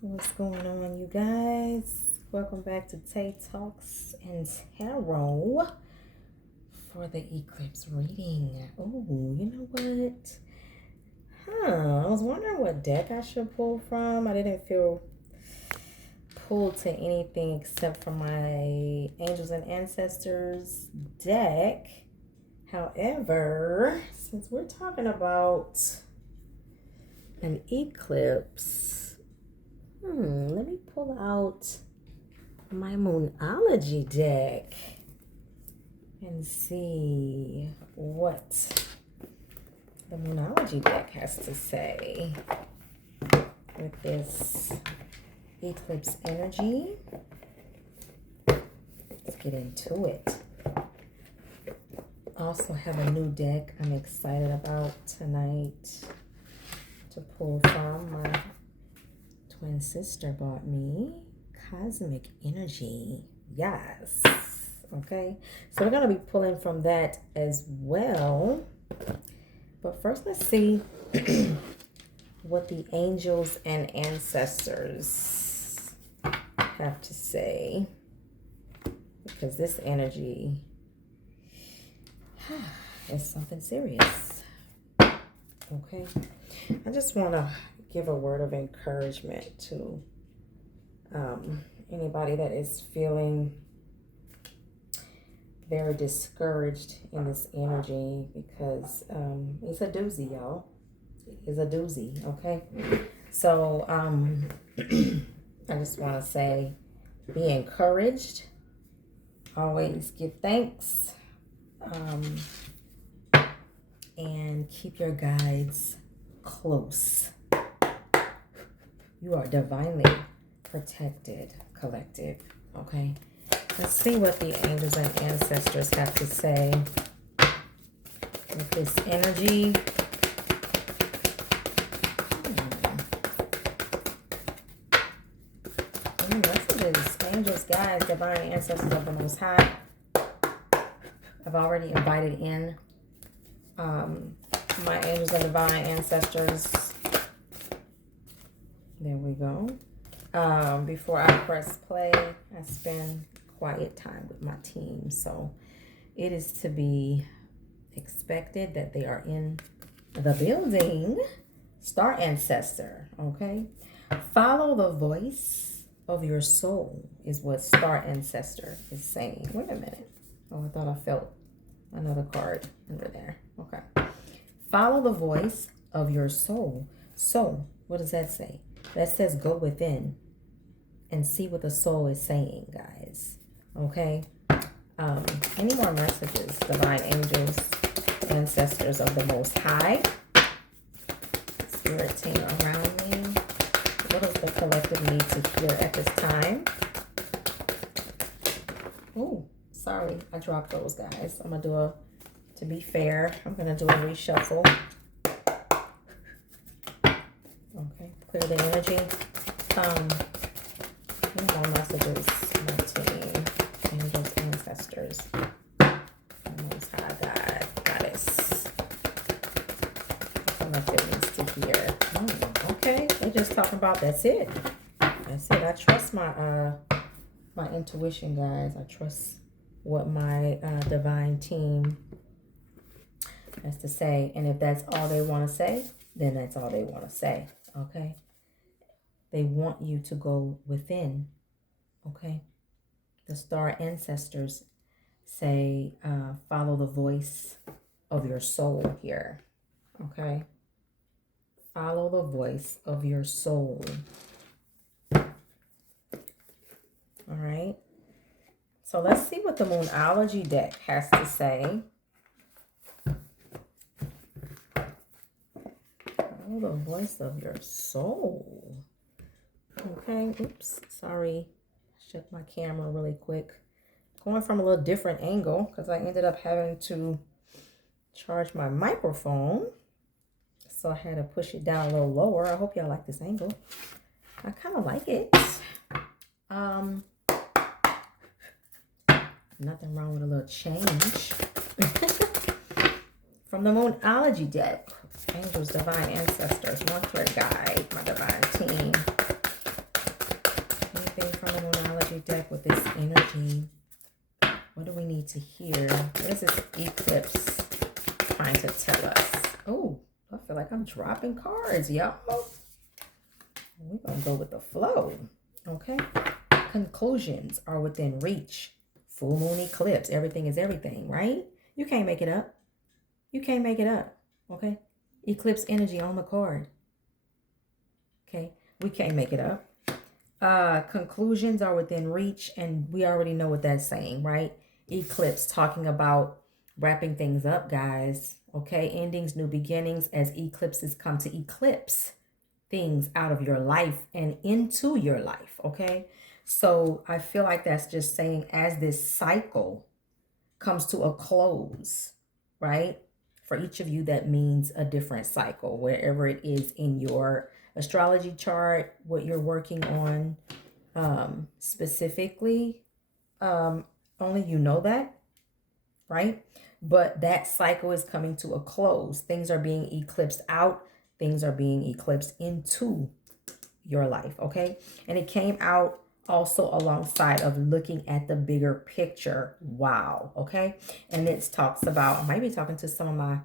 What's going on, you guys? Welcome back to Tay Talks and Tarot for the eclipse reading. Oh, you know what? I was wondering what deck I should pull from. I didn't feel pulled to anything except for my Angels and Ancestors deck. However, since we're talking about an eclipse, let me pull out my Moonology deck and see what the Moonology deck has to say with this eclipse energy. Let's get into it. I also have a new deck I'm excited about tonight to pull from. My twin sister bought me Cosmic Energy. Yes. Okay. So we're going to be pulling from that as well. But first, let's see what the angels and ancestors have to say. Because this energy is something serious. Okay. I just want to give a word of encouragement to anybody that is feeling very discouraged in this energy, because it's a doozy, y'all. It's a doozy, okay? So I just want to say, be encouraged. Always give thanks. And keep your guides close. You are divinely protected, collective, okay? Let's see what the angels and ancestors have to say with this energy. Any messages, angels, guides, divine ancestors of the Most High. I've already invited in my angels and divine ancestors. There we go. Before I press play, I spend quiet time with my team. So it is to be expected that they are in the building. Star Ancestor, okay? Follow the voice of your soul is what Star Ancestor is saying. Wait a minute. Oh, I thought I felt another card under there. Okay. Follow the voice of your soul. So, what does that say? That says go within and see what the soul is saying, guys. Okay? Any more messages, divine angels, ancestors of the Most High, spirit team around me? What does the collective need to hear at this time? Oh, sorry, I dropped those, guys. I'm going to do to be fair, I'm going to do a reshuffle. Okay, clear the energy. Any more messages, my team, angels, ancestors, Most High God, Goddess. The collective needs to hear. Okay, they're just talking about that's it. That's it. I trust my my intuition, guys. I trust what my divine team has to say, and if that's all they want to say, then that's all they want to say. Okay, they want you to go within. Okay, the star ancestors say follow the voice of your soul here. Okay, follow the voice of your soul. All right, so let's see what the Moonology deck has to say. Follow the voice of your soul. Okay, oops, sorry. Shut my camera really quick. Going from a little different angle because I ended up having to charge my microphone. So I had to push it down a little lower. I hope y'all like this angle. I kind of like it. Nothing wrong with a little change. From the Moonology deck, angels, divine ancestors, one clear guide, my divine team. Astrology deck with this energy. What do we need to hear? What is this eclipse trying to tell us? Oh, I feel like I'm dropping cards, y'all. We're going to go with the flow. Okay. Conclusions are within reach. Full moon eclipse. Everything is everything, right? You can't make it up. You can't make it up. Okay. Eclipse energy on the card. Okay. We can't make it up. Conclusions are within reach, and we already know what that's saying, right? Eclipse, talking about wrapping things up, guys. Okay. Endings, new beginnings, as eclipses come to eclipse things out of your life and into your life. Okay. So I feel like that's just saying, as this cycle comes to a close, right? For each of you, that means a different cycle, wherever it is in your astrology chart, what you're working on specifically. Only you know that, right? But that cycle is coming to a close. Things are being eclipsed out. Things are being eclipsed into your life, okay? And it came out also alongside of looking at the bigger picture. Wow, okay? And it talks about, I might be talking to some of my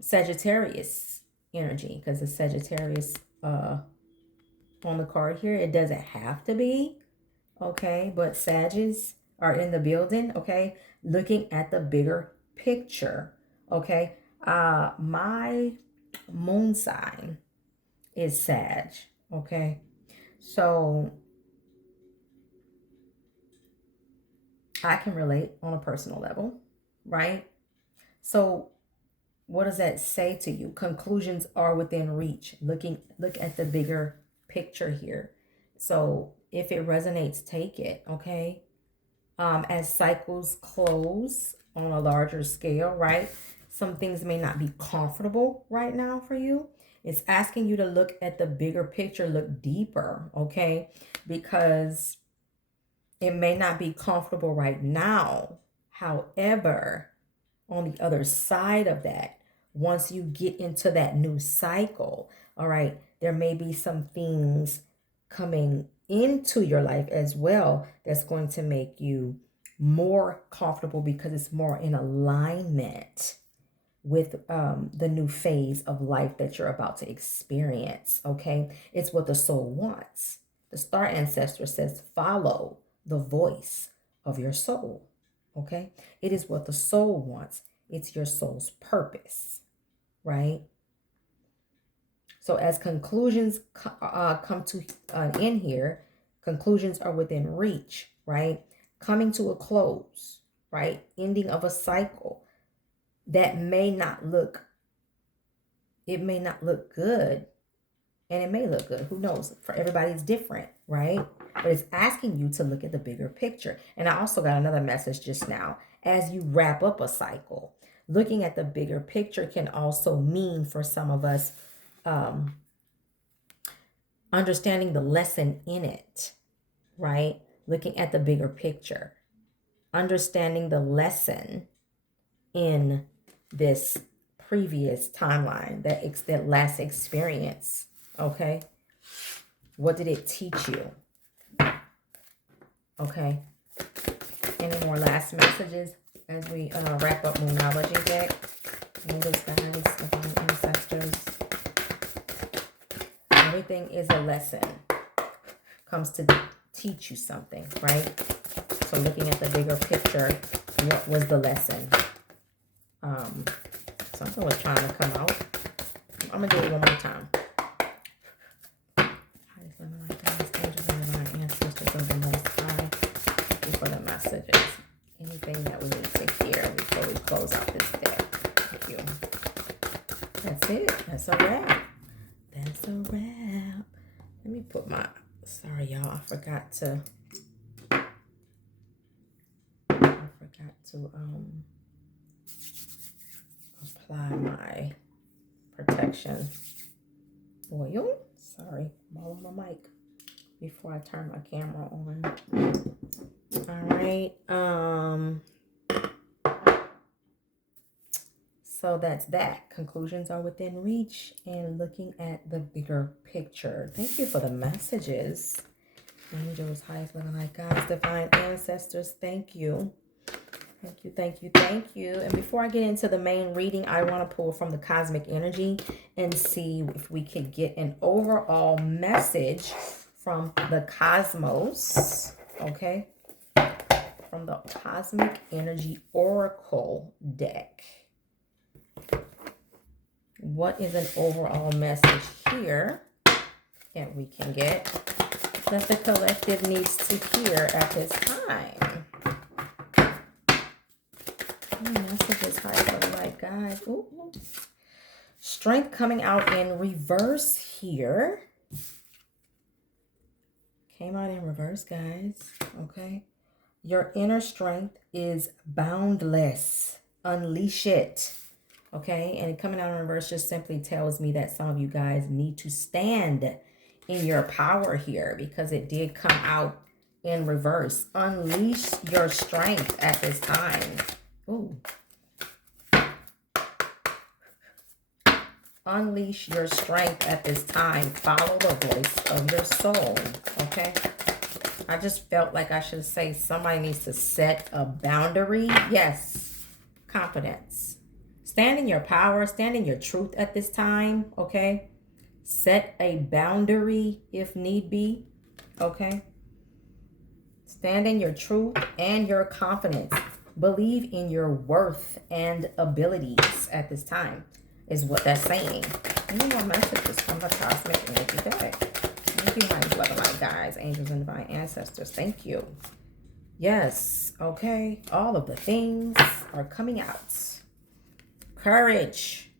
Sagittarius energy, because the Sagittarius on the card here, it doesn't have to be, okay? But Sagittarius are in the building, okay? Looking at the bigger picture, okay? My moon sign is Sag, okay? So I can relate on a personal level, right? So what does that say to you? Conclusions are within reach. Look at the bigger picture here. So if it resonates, take it, okay? As cycles close on a larger scale, right? Some things may not be comfortable right now for you. It's asking you to look at the bigger picture, look deeper, okay? Because it may not be comfortable right now. However, on the other side of that, once you get into that new cycle, all right, there may be some things coming into your life as well that's going to make you more comfortable, because it's more in alignment with the new phase of life that you're about to experience, okay? It's what the soul wants. The star ancestor says, follow the voice of your soul, okay? It is what the soul wants. It's your soul's purpose, right? So as conclusions come to an end here, conclusions are within reach, right? Coming to a close, right? Ending of a cycle that may not look, it may not look good, and it may look good. Who knows? For everybody, it's different, right? But it's asking you to look at the bigger picture. And I also got another message just now. As you wrap up a cycle, looking at the bigger picture can also mean, for some of us, understanding the lesson in it, right? Looking at the bigger picture, understanding the lesson in this previous timeline, that last experience, okay? What did it teach you? Okay. Any more last messages as we wrap up Moonology deck? Notice, guys, divine ancestors. Everything is a lesson. Comes to teach you something, right? So looking at the bigger picture, what was the lesson? Something was trying to come out. I'm going to do it one more time. Ancestors of the Most High. Thank you for the messages. Anything that we need to hear before we close out this deck. Thank you. That's it. That's a wrap. That's a wrap. Let me put my... Sorry, y'all. I forgot to apply my protection oil. Sorry, I'm all on my mic before I turn my camera on. All right. So that's that. Conclusions are within reach and looking at the bigger picture. Thank you for the messages. Angels, highest looking like guys, divine ancestors, thank you. Thank you, thank you, thank you. And before I get into the main reading, I want to pull from the cosmic energy and see if we could get an overall message from the cosmos, okay? From the cosmic energy oracle deck. What is an overall message here that we can get that the collective needs to hear at this time? Messages high for the light, guys. Ooh. Strength coming out in reverse here. Came out in reverse, guys. Okay. Your inner strength is boundless. Unleash it. Okay. And coming out in reverse just simply tells me that some of you guys need to stand in your power here because it did come out in reverse. Unleash your strength at this time. Ooh. Unleash your strength at this time. Follow the voice of your soul. Okay. I just felt like I should say somebody needs to set a boundary. Yes. Confidence. Stand in your power. Stand in your truth at this time. Okay. Set a boundary if need be. Okay. Stand in your truth and your confidence. Believe in your worth and abilities at this time is what that's saying. Any more messages from the cosmic energy deck? Thank you, my loving light guys, angels, and divine ancestors. Thank you. Yes. Okay. All of the things are coming out. Courage.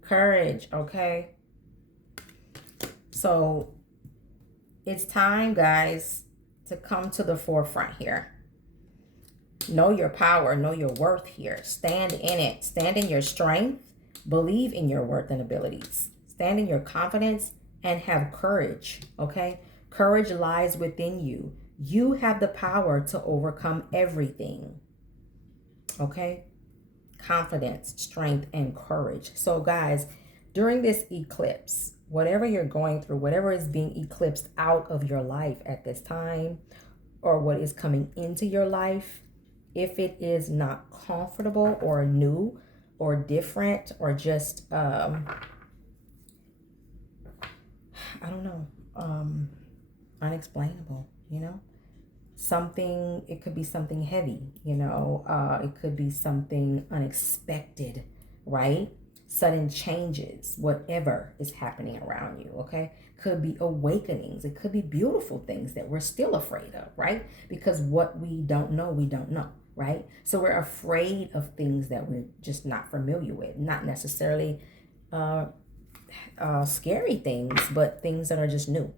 Courage. Okay. So it's time, guys, to come to the forefront here. Know your power, know your worth here. Stand in it. Stand in your strength. Believe in your worth and abilities. Stand in your confidence and have courage, okay? Courage lies within you. You have the power to overcome everything, okay? Confidence, strength, and courage. So guys, during this eclipse, whatever you're going through, whatever is being eclipsed out of your life at this time, or what is coming into your life, if it is not comfortable or new or different or just, I don't know, unexplainable, you know, something, it could be something heavy, you know, it could be something unexpected, right? Sudden changes, whatever is happening around you, okay? Could be awakenings. It could be beautiful things that we're still afraid of, right? Because what we don't know, right? So we're afraid of things that we're just not familiar with, not necessarily scary things, but things that are just new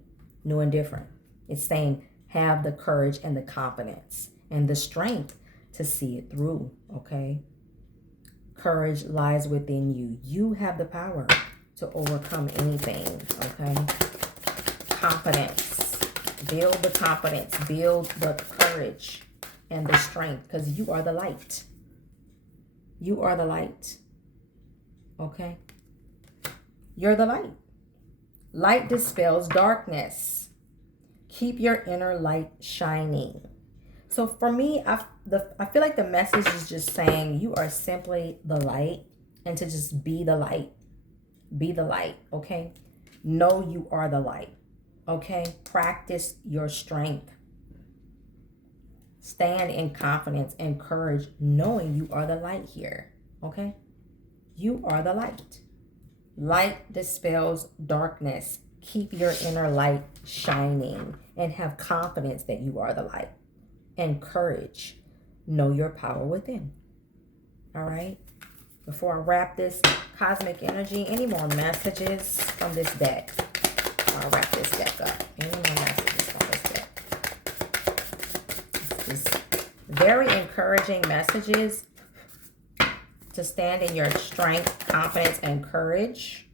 and different. It's saying have the courage and the confidence and the strength to see it through, okay? Courage lies within you. You have the power to overcome anything, okay? Confidence. Build the confidence. Build the courage and the strength, because you are the light. You are the light. Okay? You're the light. Light dispels darkness. Keep your inner light shining. So for me, I feel like the message is just saying you are simply the light, and to just be the light. Be the light, okay? Know you are the light, okay? Practice your strength. Stand in confidence and courage, knowing you are the light here, okay? You are the light. Light dispels darkness. Keep your inner light shining and have confidence that you are the light. And courage. Know your power within. All right? Before I wrap this cosmic energy, any more messages from this deck? I'll wrap this deck up. Any more messages from this deck? Very encouraging messages to stand in your strength, confidence, and courage.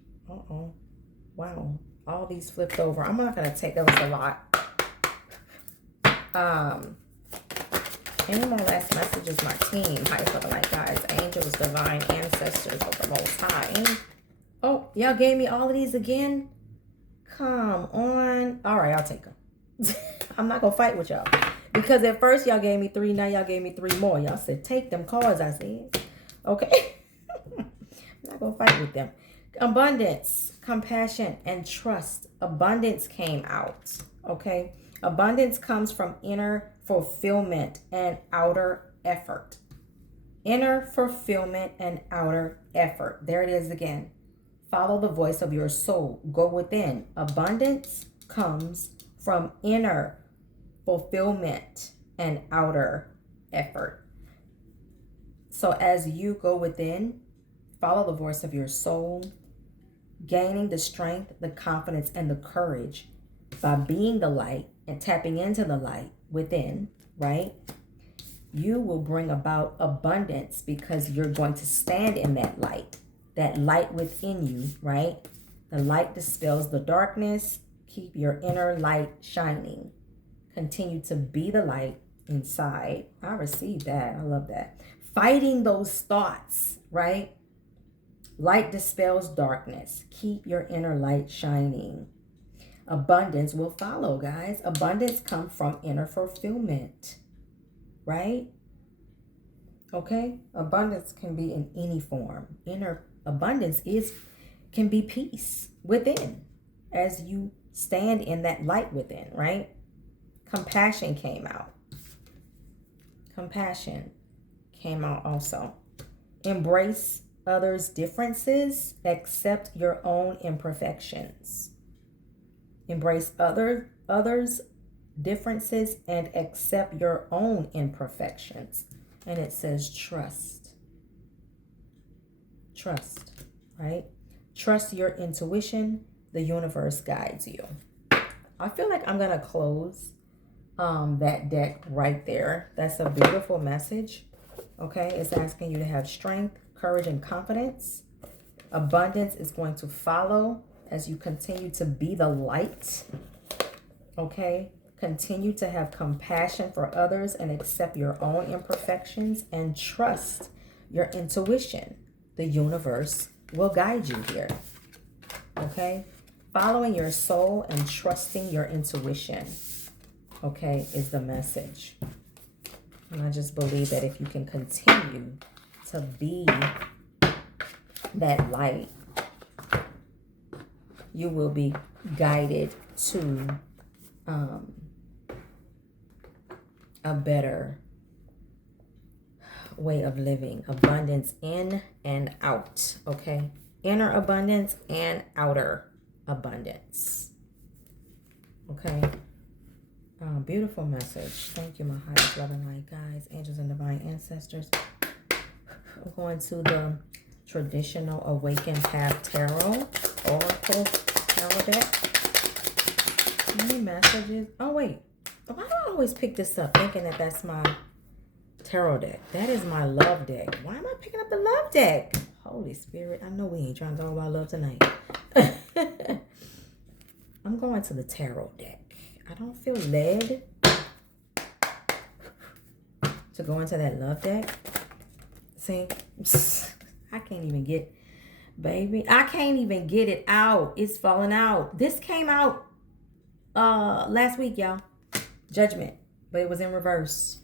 Wow. All these flipped over. I'm not going to take, that was a lot. Any more last messages, my team? High for the light, guys. Angels, divine ancestors of the Most High. Oh, y'all gave me all of these again? Come on. All right, I'll take them. I'm not going to fight with y'all. Because at first y'all gave me 3, now y'all gave me 3 more. Y'all said, take them cards, I said. Okay. I'm not going to fight with them. Abundance, compassion, and trust. Abundance came out. Okay. Abundance comes from inner fulfillment and outer effort. Inner fulfillment and outer effort. There it is again. Follow the voice of your soul. Go within. Abundance comes from inner fulfillment and outer effort. So as you go within, follow the voice of your soul, gaining the strength, the confidence, and the courage by being the light and tapping into the light within, right? You will bring about abundance because you're going to stand in that light within you, right? The light dispels the darkness. Keep your inner light shining. Continue to be the light inside. I received that. I love that. Fighting those thoughts, right? Light dispels darkness. Keep your inner light shining. Abundance will follow, guys. Abundance comes from inner fulfillment, right? Okay? Abundance can be in any form. Inner abundance can be peace within as you stand in that light within, right? Compassion came out. Compassion came out also. Embrace others' differences. Accept your own imperfections. Embrace others' differences and accept your own imperfections. And it says trust. Trust, right? Trust your intuition. The universe guides you. I feel like I'm going to close that deck right there. That's a beautiful message. Okay, it's asking you to have strength, courage, and confidence. Abundance is going to follow as you continue to be the light. Okay, continue to have compassion for others and accept your own imperfections and trust your intuition. The universe will guide you here. Okay, following your soul and trusting your intuition, okay, is the message. And I just believe that if you can continue to be that light, you will be guided to a better way of living. Abundance in and out, okay? Inner abundance and outer abundance, okay? Beautiful message. Thank you, my highest loving light guides, angels, and divine ancestors. I'm going to the traditional Awakened Path Tarot Oracle Tarot deck. Any messages? Oh, wait. Why do I always pick this up thinking that that's my tarot deck? That is my love deck. Why am I picking up the love deck? Holy Spirit, I know we ain't trying to talk about love tonight. I'm going to the tarot deck. I don't feel led to go into that love deck. See, I can't even get, baby, I can't even get it out. It's falling out. This came out last week, y'all. Judgment, but it was in reverse.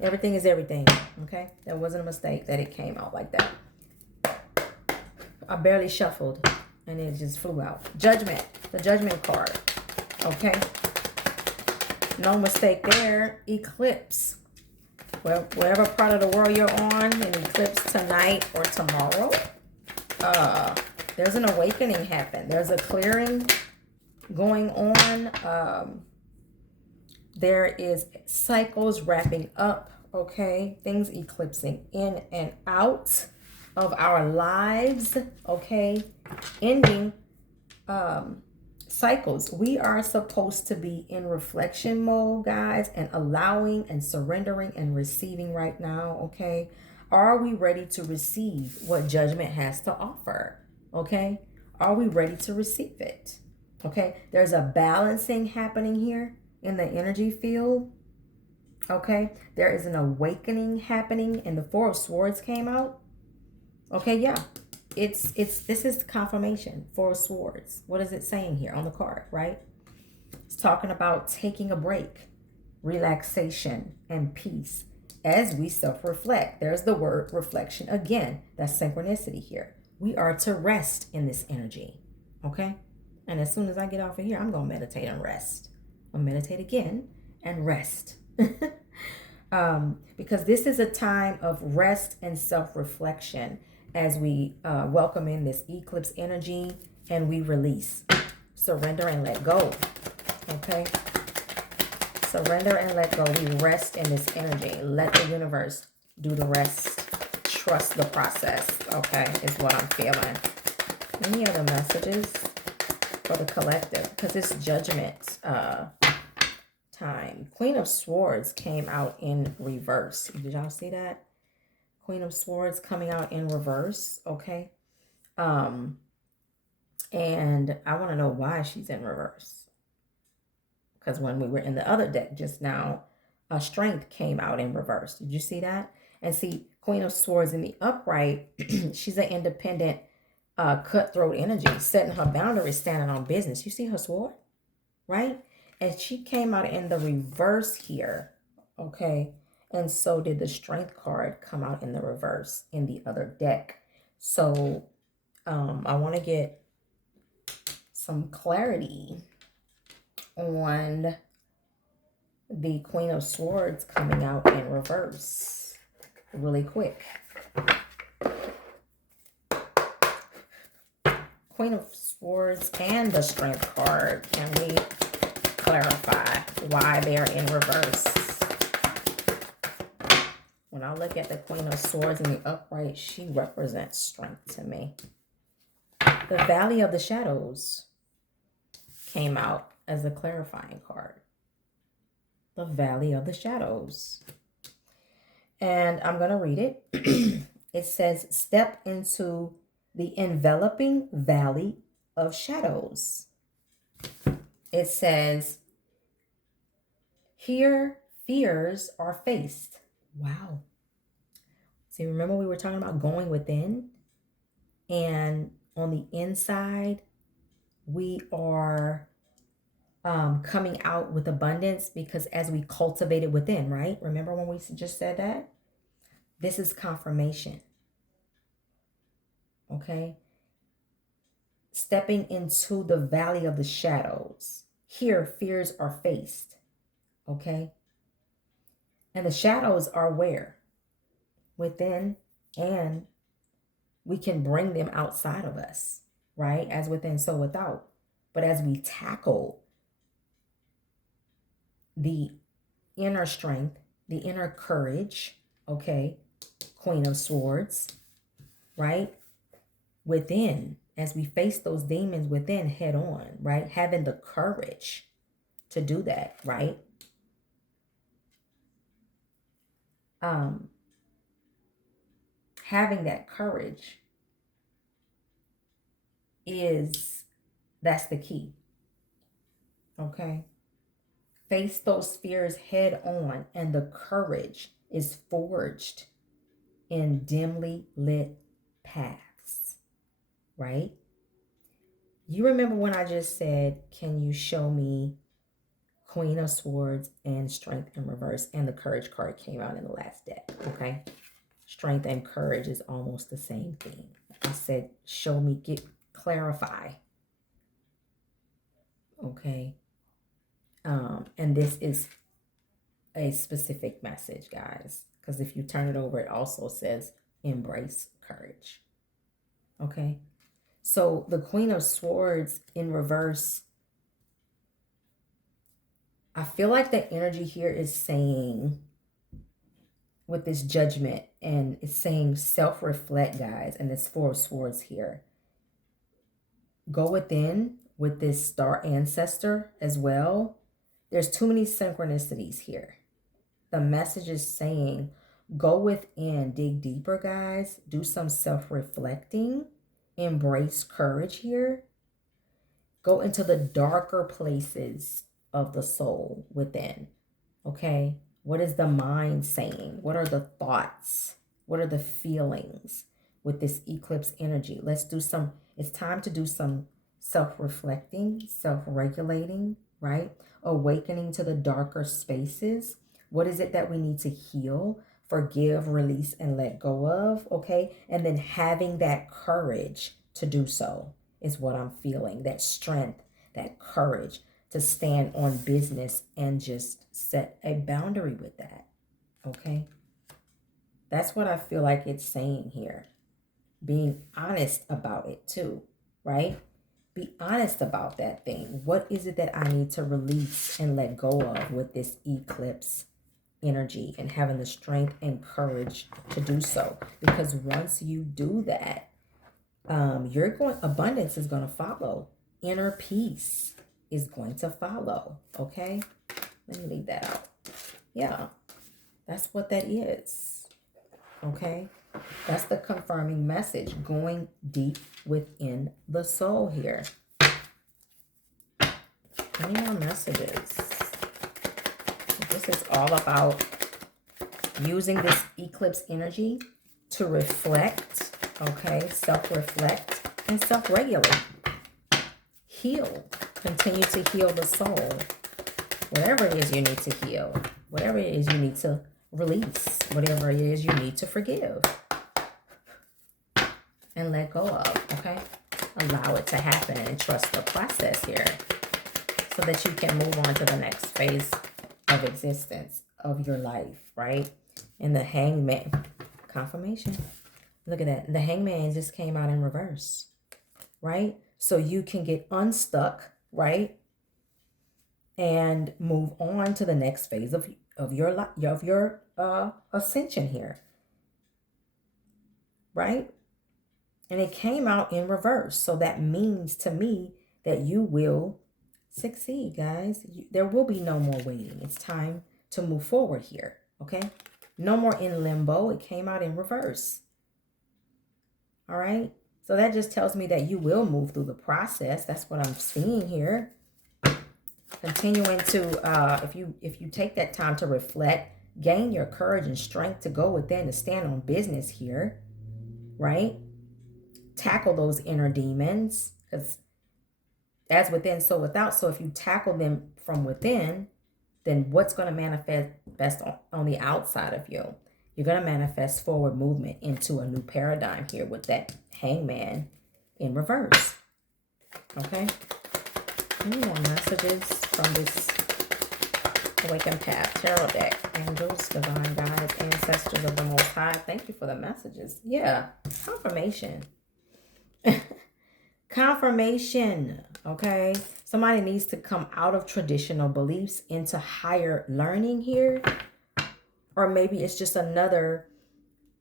Everything is everything, okay? That wasn't a mistake that it came out like that. I barely shuffled and it just flew out. Judgment, the Judgment card, okay? No mistake there. Eclipse. Well, whatever part of the world you're on, an eclipse tonight or tomorrow, there's an awakening happen. There's a clearing going on. There is cycles wrapping up, okay? Things eclipsing in and out of our lives, okay? Ending cycles. We are supposed to be in reflection mode, guys, and allowing and surrendering and receiving right now, okay? Are we ready to receive what judgment has to offer, okay? Are we ready to receive it, okay? There's a balancing happening here in the energy field, okay? There is an awakening happening, and the Four of Swords came out, okay? Yeah. This is confirmation. Four of Swords. What is it saying here on the card, right? It's talking about taking a break, relaxation, and peace as we self-reflect. There's the word reflection again. That's synchronicity here. We are to rest in this energy, okay? And as soon as I get off of here, I'm going to meditate and rest. I'll meditate again and rest. Because this is a time of rest and self-reflection as we welcome in this eclipse energy and we release, surrender and let go. Okay? Surrender and let go. We rest in this energy. Let the universe do the rest. Trust the process. Okay, is what I'm feeling. Any other messages for the collective? Because it's judgment time. Queen of Swords came out in reverse. Did y'all see that? Queen of Swords coming out in reverse. Okay. And I want to know why she's in reverse. Because when we were in the other deck just now, Strength came out in reverse. Did you see that? And see, Queen of Swords in the upright, she's an independent, cutthroat energy, setting her boundaries, standing on business. You see her sword, right? And she came out in the reverse here, okay? And so did the Strength card come out in the reverse in the other deck. So I want to get some clarity on the Queen of Swords coming out in reverse really quick. Queen of Swords and the Strength card. Can we clarify why they're in reverse? When I look at the Queen of Swords in the upright, she represents strength to me. The Valley of the Shadows came out as a clarifying card. The Valley of the Shadows. And I'm going to read it. It says, step into the enveloping valley of shadows. It says, here fears are faced. Wow. See, remember we were talking about going within? And on the inside, we are coming out with abundance because as we cultivate it within, right? Remember when we just said that? This is confirmation. Okay? Stepping into the valley of the shadows. Here, fears are faced. Okay? And the shadows are where? Within, and we can bring them outside of us, right? As within, so without. But as we tackle the inner strength, the inner courage, okay, Queen of Swords, right? Within, as we face those demons within head on, right? Having the courage to do that, right? Having that courage that's the key, okay? Face those fears head on, and the courage is forged in dimly lit paths, right? You remember when I just said, can you show me Queen of Swords and Strength in reverse? And the Courage card came out in the last deck, okay? Strength and courage is almost the same thing. I said, show me, clarify, okay? And this is a specific message, guys, because if you turn it over, it also says embrace courage. Okay, so the Queen of Swords in reverse, I feel like the energy here is saying, with this judgment, and it's saying self-reflect, guys, and it's Four of Swords here. Go within with this star ancestor as well. There's too many synchronicities here. The message is saying, go within, dig deeper, guys. Do some self-reflecting. Embrace courage here. Go into the darker places of the soul within, okay? What is the mind saying? What are the thoughts? What are the feelings with this eclipse energy? It's time to do some self-reflecting, self-regulating, right? Awakening to the darker spaces. What is it that we need to heal, forgive, release, and let go of? Okay. And then having that courage to do so is what I'm feeling. That strength, that courage to stand on business and just set a boundary with that. Okay. That's what I feel like it's saying here. Being honest about it too, right? Be honest about that thing. What is it that I need to release and let go of with this eclipse energy, and having the strength and courage to do so? Because once you do that, abundance is going to follow. Inner peace is going to follow. Okay. Let me leave that out. Yeah. That's what that is. Okay. That's the confirming message, going deep within the soul here. Any more messages? This is all about using this eclipse energy to reflect, okay? Self-reflect and self-regulate. Heal. Continue to heal the soul. Whatever it is you need to heal. Whatever it is you need to release. Whatever it is you need to forgive and let go of, okay? Allow it to happen and trust the process here so that you can move on to the next phase of existence of your life, right? And the Hangman, confirmation. Look at that. The Hangman just came out in reverse, right? So you can get unstuck, right? And move on to the next phase of your ascension here, right? And it came out in reverse. So that means to me that you will succeed, guys. There will be no more waiting. It's time to move forward here, okay? No more in limbo. It came out in reverse. All right? So that just tells me that you will move through the process. That's what I'm seeing here. Continuing to, if you take that time to reflect, gain your courage and strength to go within, to stand on business here, right? Tackle those inner demons, because as within, so without. So if you tackle them from within, then what's going to manifest best on the outside of you? You're going to manifest forward movement into a new paradigm here with that Hangman in reverse. Okay? Any more messages from this Awakened Path Tarot deck? Angels, divine guides, ancestors of the Most High. Thank you for the messages. Yeah. Confirmation. Confirmation. Okay? Somebody needs to come out of traditional beliefs into higher learning here. Or maybe it's just another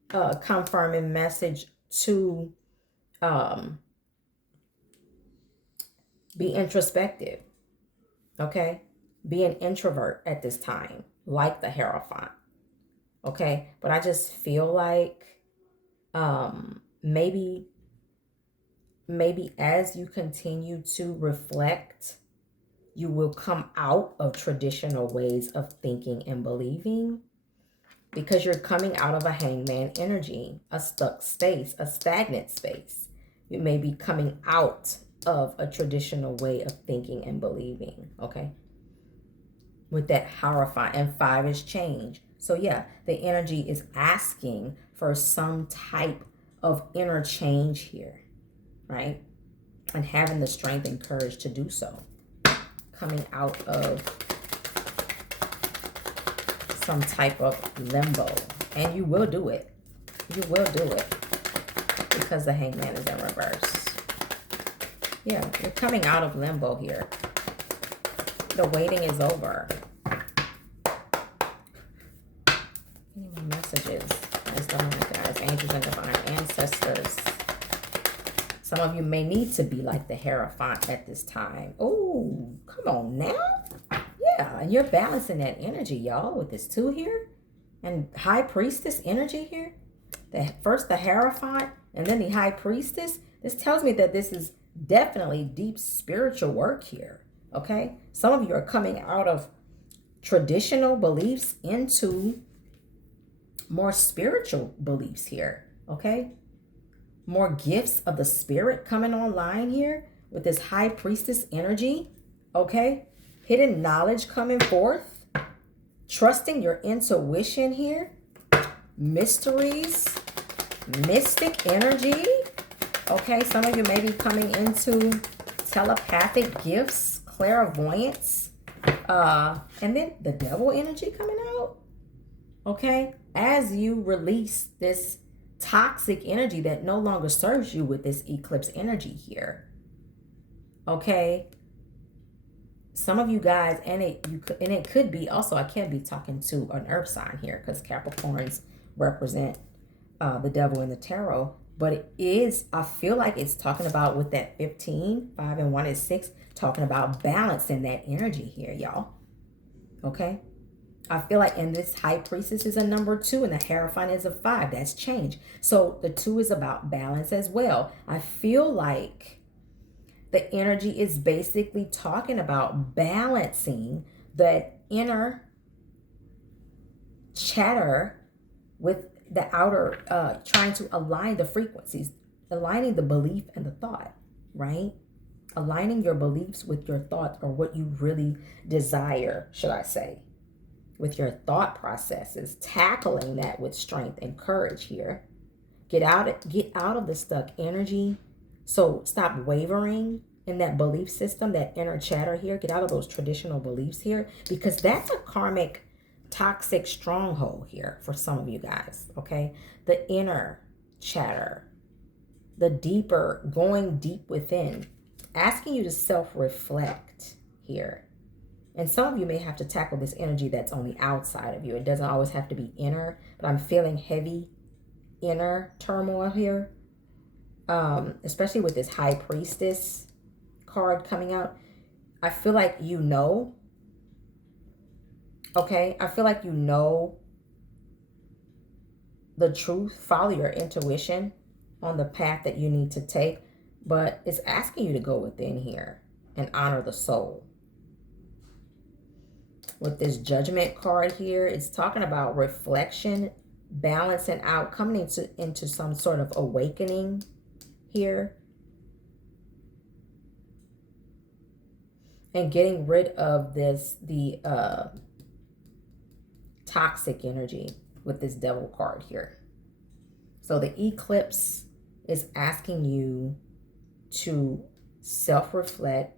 confirming message to be introspective. Okay? Be an introvert at this time, like the Hierophant. Okay? But I just feel like maybe as you continue to reflect, you will come out of traditional ways of thinking and believing, because you're coming out of a Hangman energy, a stuck space, a stagnant space. You may be coming out of a traditional way of thinking and believing, okay? With that Hierophant, and 5 is change. So yeah, the energy is asking for some type of inner change here, right? And having the strength and courage to do so. Coming out of some type of limbo. And you will do it. You will do it. Because the Hangman is in reverse. Yeah, you're coming out of limbo here. The waiting is over. Any more messages? Guys, angels and divine ancestors. Some of you may need to be like the Hierophant at this time. Oh, come on now. Yeah, and you're balancing that energy, y'all, with this 2 here. And High Priestess energy here. First the Hierophant and then the High Priestess. This tells me that this is definitely deep spiritual work here. Okay? Some of you are coming out of traditional beliefs into more spiritual beliefs here. Okay? More gifts of the spirit coming online here with this High Priestess energy. Okay? Hidden knowledge coming forth. Trusting your intuition here. Mysteries. Mystic energy. Okay, some of you may be coming into telepathic gifts, clairvoyance. And then the devil energy coming out. Okay, as you release this toxic energy that no longer serves you with this eclipse energy here. Okay, some of you guys, and it could be also, I can't be talking to an earth sign here because Capricorns represent the devil in the tarot, but it is, I feel like it's talking about with that 15, 5 and 1 is 6, talking about balancing that energy here, y'all. Okay, I feel like, and this high priestess is a number 2 and the Hierophant is a 5. That's change. So the 2 is about balance as well. I feel like the energy is basically talking about balancing that inner chatter with the outer, trying to align the frequencies, aligning the belief and the thought, right? Aligning your beliefs with your thoughts, or what you really desire, should I say, with your thought processes, tackling that with strength and courage here. Get out of the stuck energy. So stop wavering in that belief system, that inner chatter here. Get out of those traditional beliefs here, because that's a karmic toxic stronghold here for some of you guys. Okay, the inner chatter, the deeper, going deep within, asking you to self-reflect here. And some of you may have to tackle this energy that's on the outside of you. It doesn't always have to be inner, but I'm feeling heavy inner turmoil here, especially with this high priestess card coming out. I feel like you know. Okay, I feel like you know the truth. Follow your intuition on the path that you need to take, but it's asking you to go within here and honor the soul. With this Judgment card here, it's talking about reflection, balancing out, coming into some sort of awakening here, and getting rid of the toxic energy with this Devil card here. So the eclipse is asking you to self-reflect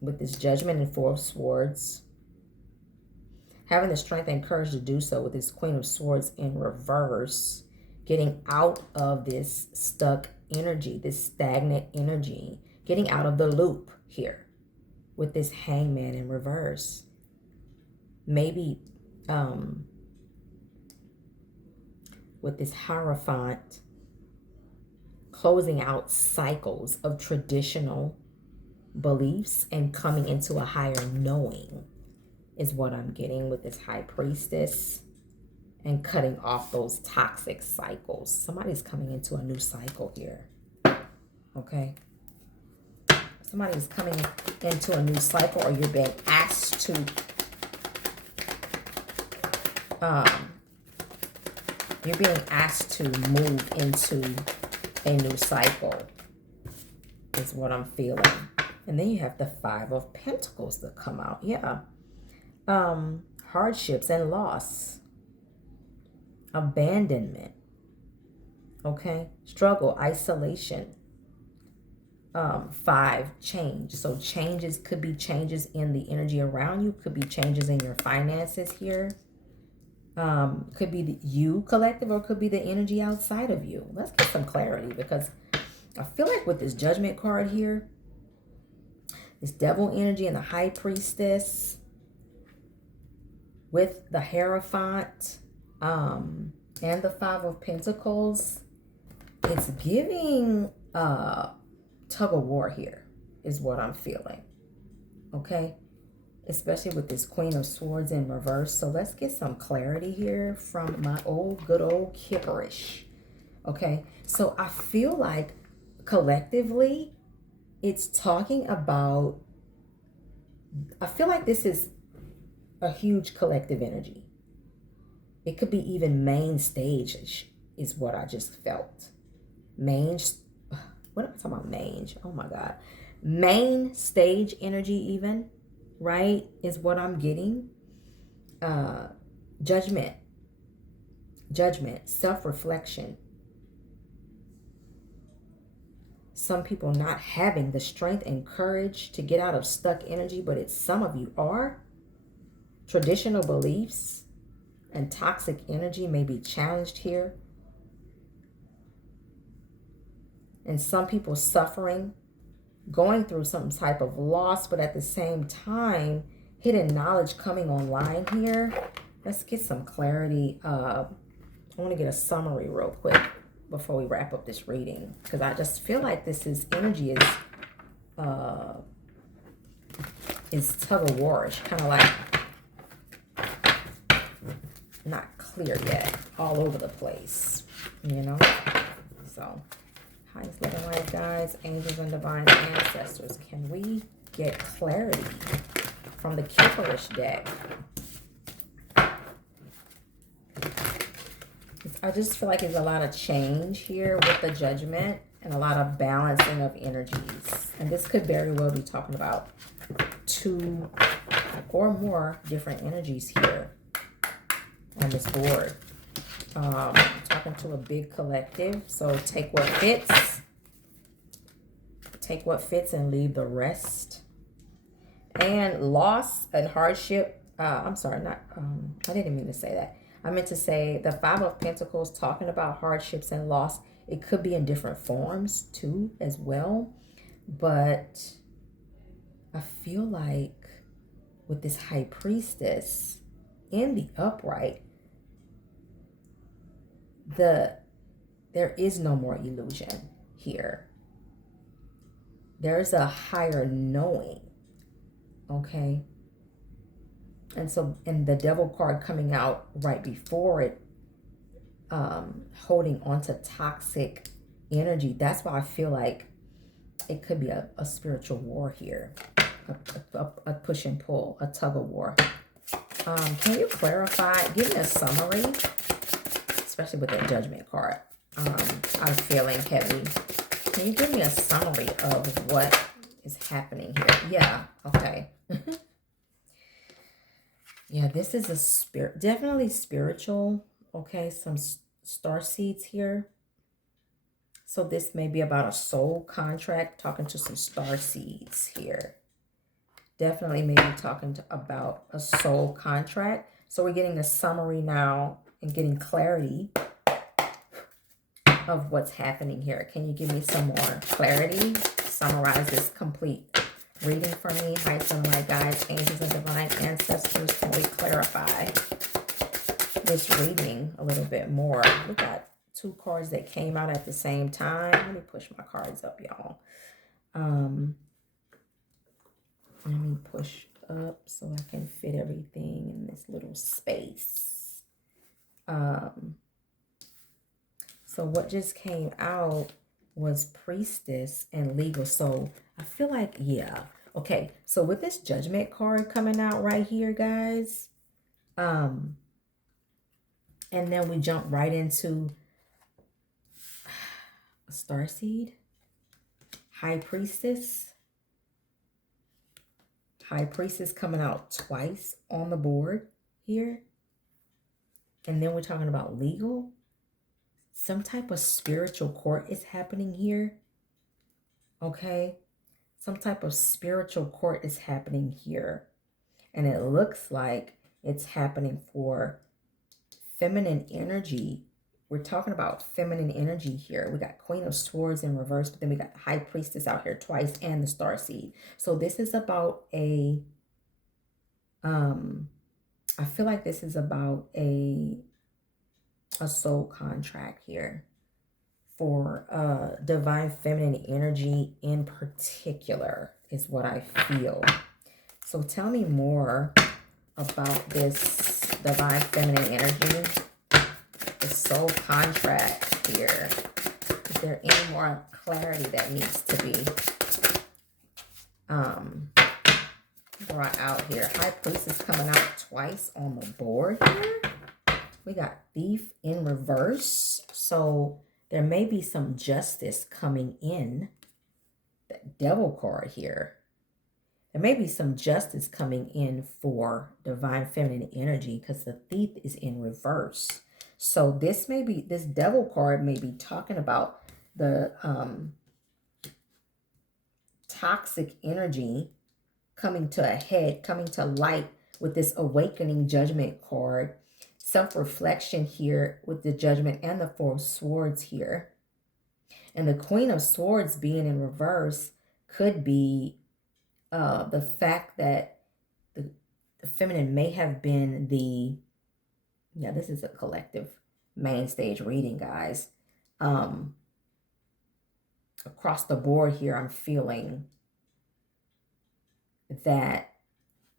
with this Judgment and 4 of Swords, having the strength and courage to do so with this Queen of Swords in reverse, getting out of this stuck energy, this stagnant energy, getting out of the loop here with this Hangman in reverse. Maybe with this Hierophant, closing out cycles of traditional beliefs and coming into a higher knowing is what I'm getting with this High Priestess, and cutting off those toxic cycles. Somebody's coming into a new cycle here. Okay, somebody's coming into a new cycle, or you're being asked to you're being asked to move into a new cycle is what I'm feeling. And then you have the 5 of Pentacles that come out. Yeah. Hardships and loss, abandonment, okay, struggle, isolation. 5, change. So changes could be changes in the energy around you, could be changes in your finances here, could be you collective, or could be the energy outside of you. Let's get some clarity, because I feel like with this Judgment card here, this Devil energy and the High Priestess, with the Hierophant and the 5 of Pentacles, it's giving tug of war here is what I'm feeling. Okay, especially with this Queen of Swords in reverse. So let's get some clarity here from my good old Kipperish. Okay, so I feel like collectively it's talking about, I feel like this is a huge collective energy. It could be even main stage is what I just felt. What am I talking about? Mange. Oh my God. Main stage energy even. right, is what I'm getting. Judgment, self-reflection. Some people not having the strength and courage to get out of stuck energy, but it's some of you are. Traditional beliefs and toxic energy may be challenged here. And some people suffering, going through some type of loss, but at the same time, hidden knowledge coming online here. Let's get some clarity. I want to get a summary real quick before we wrap up this reading, because I just feel like this is energy is tug of war-ish, kind of like not clear yet, all over the place, you know. So highest living light guides, angels and divine ancestors, can we get clarity from the Kiperish deck? I just feel like there's a lot of change here with the Judgment and a lot of balancing of energies. And this could very well be talking about 2 or more different energies here on this board. Talking to a big collective. So take what fits. Take what fits and leave the rest. And loss and hardship. I'm sorry, not I didn't mean to say that. I meant to say the 5 of Pentacles talking about hardships and loss. It could be in different forms too as well. But I feel like with this High Priestess in the upright, there is no more illusion here. There's a higher knowing. Okay. And the Devil card coming out right before it, holding on to toxic energy. That's why I feel like it could be a spiritual war here. A push and pull, a tug of war. Can you clarify? Give me a summary, especially with that Judgment card. I'm feeling heavy. Can you give me a summary of what is happening here? Yeah, okay. Yeah, this is a definitely spiritual. Okay, some star seeds here. So this may be about a soul contract, talking to some star seeds here. Definitely maybe talking about a soul contract. So we're getting a summary now and getting clarity of what's happening here. Can you give me some more clarity? Summarize this complete reading for me. Highest and light guides, angels and divine ancestors. Can we clarify this reading a little bit more? We got 2 cards that came out at the same time. Let me push my cards up, y'all. Let me push up so I can fit everything in this little space. So what just came out was Priestess and Legal. So I feel like, yeah. Okay, so with this Judgment card coming out right here, guys, and then we jump right into a Starseed, High Priestess. High Priestess coming out twice on the board here. And then we're talking about legal. Some type of spiritual court is happening here. Okay. Some type of spiritual court is happening here. And it looks like it's happening for feminine energy. We're talking about feminine energy here. We got Queen of Swords in reverse, but then we got High Priestess out here twice and the Starseed. So this is about a, I feel like this is about a soul contract here for divine feminine energy in particular is what I feel. So tell me more about this divine feminine energy, the soul contract here. Is there any more clarity that needs to be brought out here? High Priestess coming out twice on the board here. We got Thief in reverse. So there may be some justice coming in. That Devil card here. There may be some justice coming in for divine feminine energy because the thief is in reverse. So this devil card may be talking about the toxic energy coming to a head, coming to light with this awakening judgment card. Self-reflection here with the judgment and the Four of Swords here. And the Queen of Swords being in reverse could be the fact that the feminine may have been this is a collective main stage reading, guys. Across the board here, I'm feeling that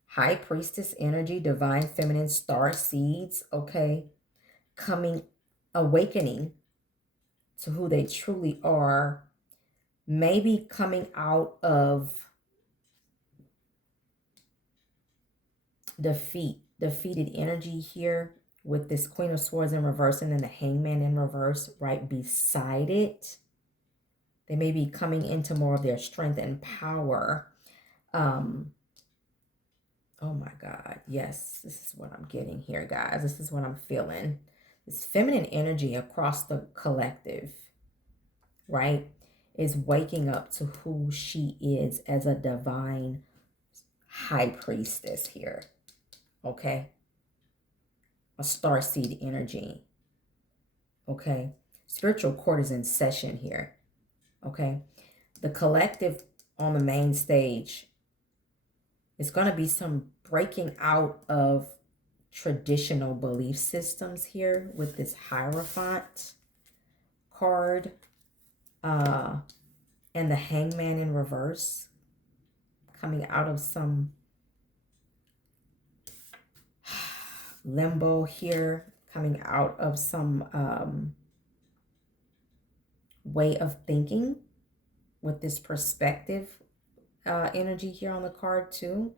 High Priestess energy, divine feminine star seeds, okay, awakening to who they truly are, maybe coming out of defeated energy here with this Queen of Swords in reverse and then the Hangman in reverse right beside it. They may be coming into more of their strength and power. Oh my God. Yes, this is what I'm getting here, guys. This is what I'm feeling. This feminine energy across the collective, right, is waking up to who she is as a divine high priestess here. Okay. A starseed energy. Okay. Spiritual court is in session here. Okay. The collective on the main stage, it's going to be some breaking out of traditional belief systems here with this Hierophant card and the Hangman in reverse, coming out of some limbo here, coming out of some way of thinking with this perspective energy here on the card too.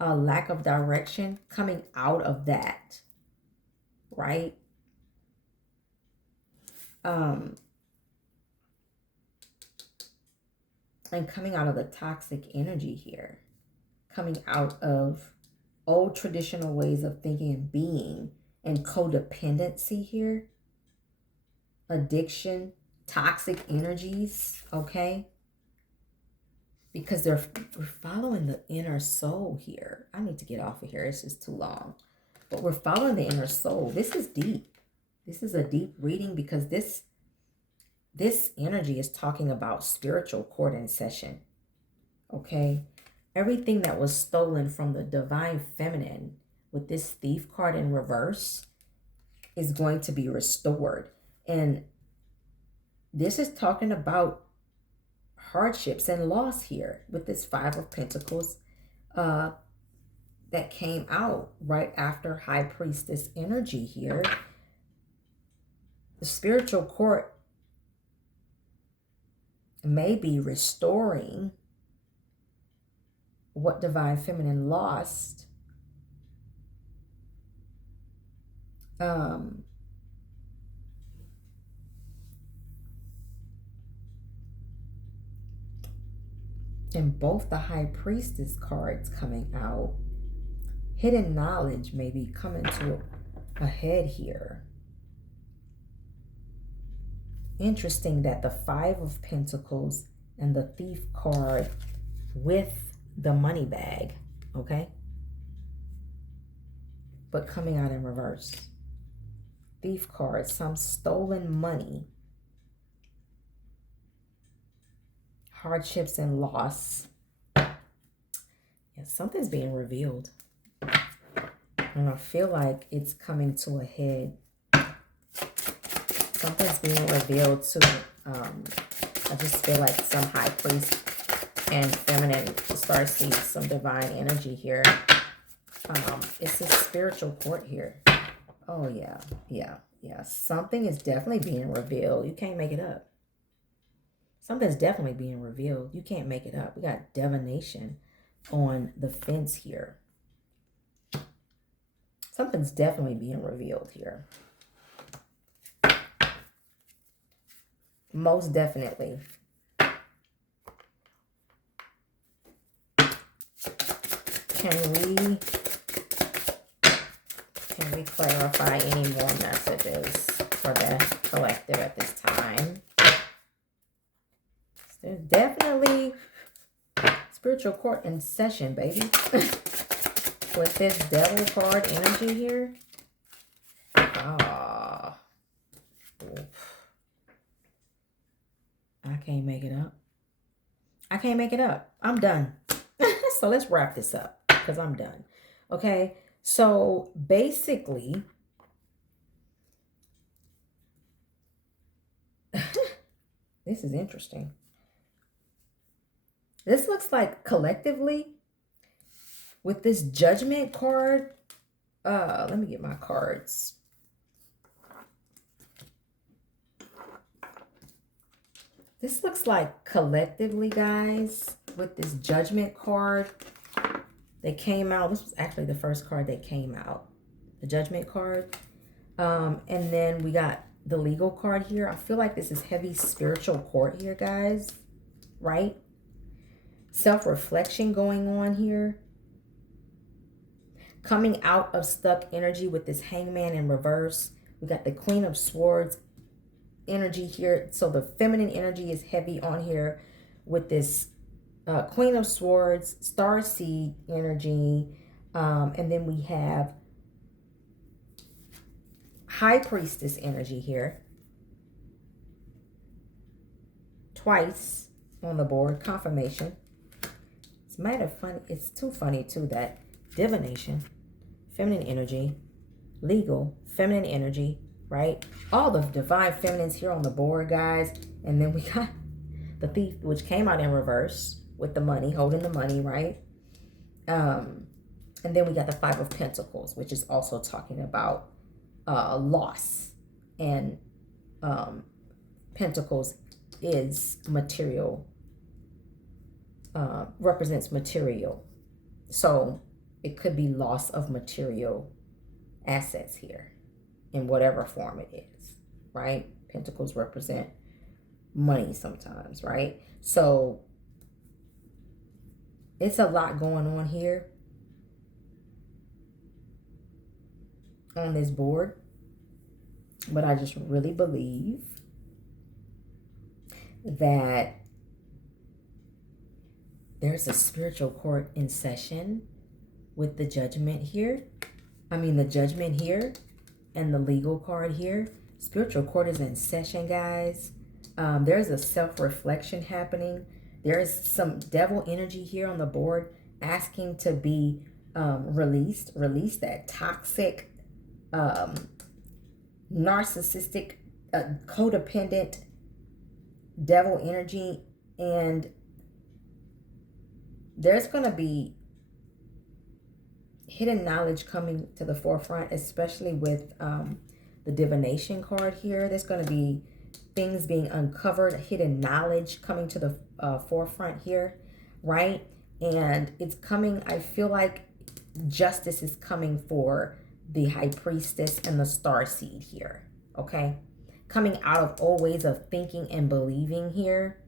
Lack of direction, coming out of that, right? And coming out of the toxic energy here, coming out of old traditional ways of thinking and being, and codependency here, addiction, toxic energies, okay? Because we're following the inner soul here. I need to get off of here. It's just too long. But we're following the inner soul. This is deep. This is a deep reading because this energy is talking about spiritual court in session. Okay? Everything that was stolen from the divine feminine with this thief card in reverse is going to be restored. And this is talking about hardships and loss here with this Five of Pentacles that came out right after High Priestess energy here. The spiritual court may be restoring what divine feminine lost. And both the High Priestess cards coming out. Hidden knowledge may be coming to a head here. Interesting that the Five of Pentacles and the Thief card with the money bag, okay? But coming out in reverse. Thief card, some stolen money. Hardships and loss. Yeah, something's being revealed. And I feel like it's coming to a head. Something's being revealed to, I just feel like some high priest and feminine starseed, some divine energy here. It's a spiritual court here. Oh, yeah. Something is definitely being revealed. You can't make it up. Something's definitely being revealed. You can't make it up. We got divination on the fence here. Something's definitely being revealed here. Most definitely. Can we clarify any more messages for the collective at this time? There's definitely spiritual court in session, baby. With this devil card energy here. Ah. I can't make it up. I can't make it up. I'm done. So let's wrap this up because I'm done. Okay. So basically, this is interesting. This looks like collectively with this judgment card. Let me get my cards. This looks like collectively, guys, with this judgment card. They came out. This was actually the first card that came out. The judgment card. And then we got the legal card here. I feel like this is heavy spiritual court here, guys. Right? Self-reflection going on here. Coming out of stuck energy with this hangman in reverse. We got the Queen of Swords energy here. So the feminine energy is heavy on here with this Queen of Swords, Starseed energy. And then we have High Priestess energy here. Twice on the board. Confirmation. It's matter of fun. It's too funny too that divination, feminine energy, legal, feminine energy, right? All the divine feminines here on the board, guys. And then we got the Thief, which came out in reverse with the money, holding the money, right? And then we got the Five of Pentacles, which is also talking about loss. And Pentacles is material, represents material. So it could be loss of material assets here in whatever form it is, right? Pentacles represent money sometimes, right? So it's a lot going on here on this board, but I just really believe that there's a spiritual court in session with the judgment here. I mean, the judgment here and the legal card here. Spiritual court is in session, guys. There's a self-reflection happening. There is some devil energy here on the board asking to be released. Release that toxic, narcissistic, codependent devil energy. And there's going to be hidden knowledge coming to the forefront, especially with the divination card here. There's going to be things being uncovered, hidden knowledge coming to the forefront here, right? And it's coming, I feel like justice is coming for the High Priestess and the Starseed here, okay? Coming out of old ways of thinking and believing here,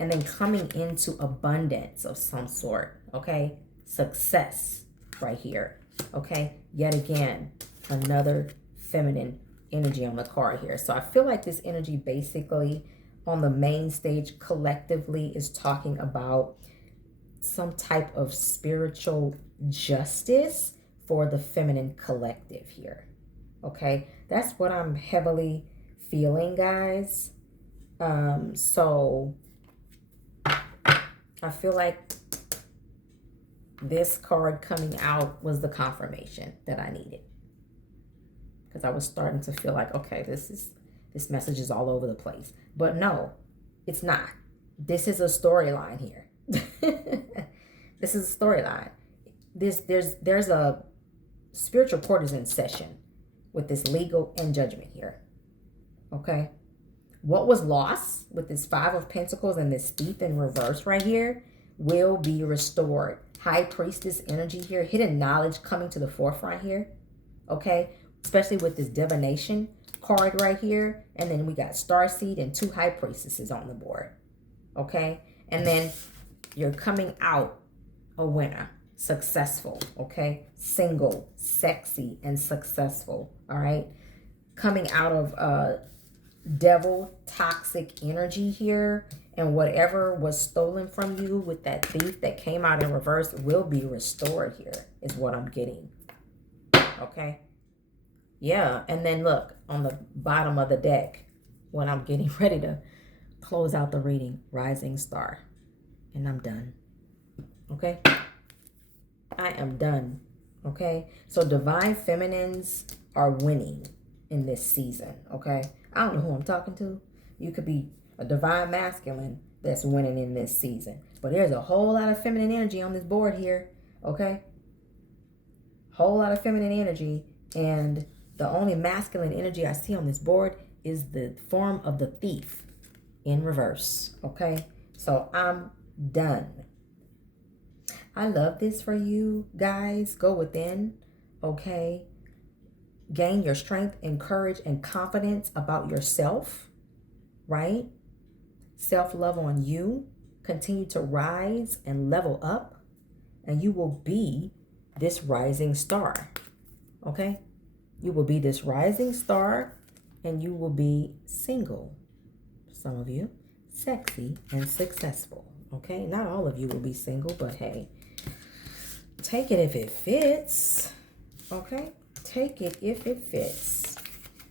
and then coming into abundance of some sort, okay? Success right here, okay? Yet again, another feminine energy on the card here. So I feel like this energy basically on the main stage collectively is talking about some type of spiritual justice for the feminine collective here, okay? That's what I'm heavily feeling, guys. So I feel like this card coming out was the confirmation that I needed, because I was starting to feel like, okay, this message is all over the place. But no, it's not. This is a storyline here. This is a storyline. There's a spiritual court is in session with this legal and judgment here. Okay? What was lost with this Five of Pentacles and this Thief in reverse right here will be restored. High Priestess energy here. Hidden knowledge coming to the forefront here. Okay? Especially with this divination card right here. And then we got Starseed and two High Priestesses on the board. Okay? And then you're coming out a winner. successful, okay? Single, sexy, and successful, all right? Coming out of devil toxic energy here, and whatever was stolen from you with that thief that came out in reverse will be restored here, is what I'm getting, okay? Yeah, and then look, on the bottom of the deck, when I'm getting ready to close out the reading, Rising Star. And I'm done. Okay? I am done. Okay? So divine feminines are winning in this season. Okay? I don't know who I'm talking to. You could be a divine masculine that's winning in this season. But there's a whole lot of feminine energy on this board here. Okay? Whole lot of feminine energy. And the only masculine energy I see on this board is the form of the thief in reverse. Okay? So I'm done. I love this for you guys. Go within. Okay? Gain your strength and courage and confidence about yourself. Right? Self-love on you. Continue to rise and level up. And you will be this rising star. Okay? You will be this rising star, and you will be single. Some of you, sexy and successful. Okay? Not all of you will be single, but hey, take it if it fits. Okay? Take it if it fits.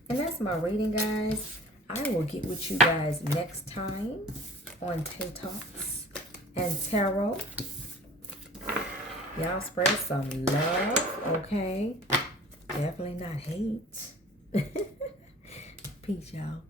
And that's my reading, guys. I will get with you guys next time on Tay Talks and Tarot. Y'all spread some love, okay? Definitely not hate. Peace, y'all.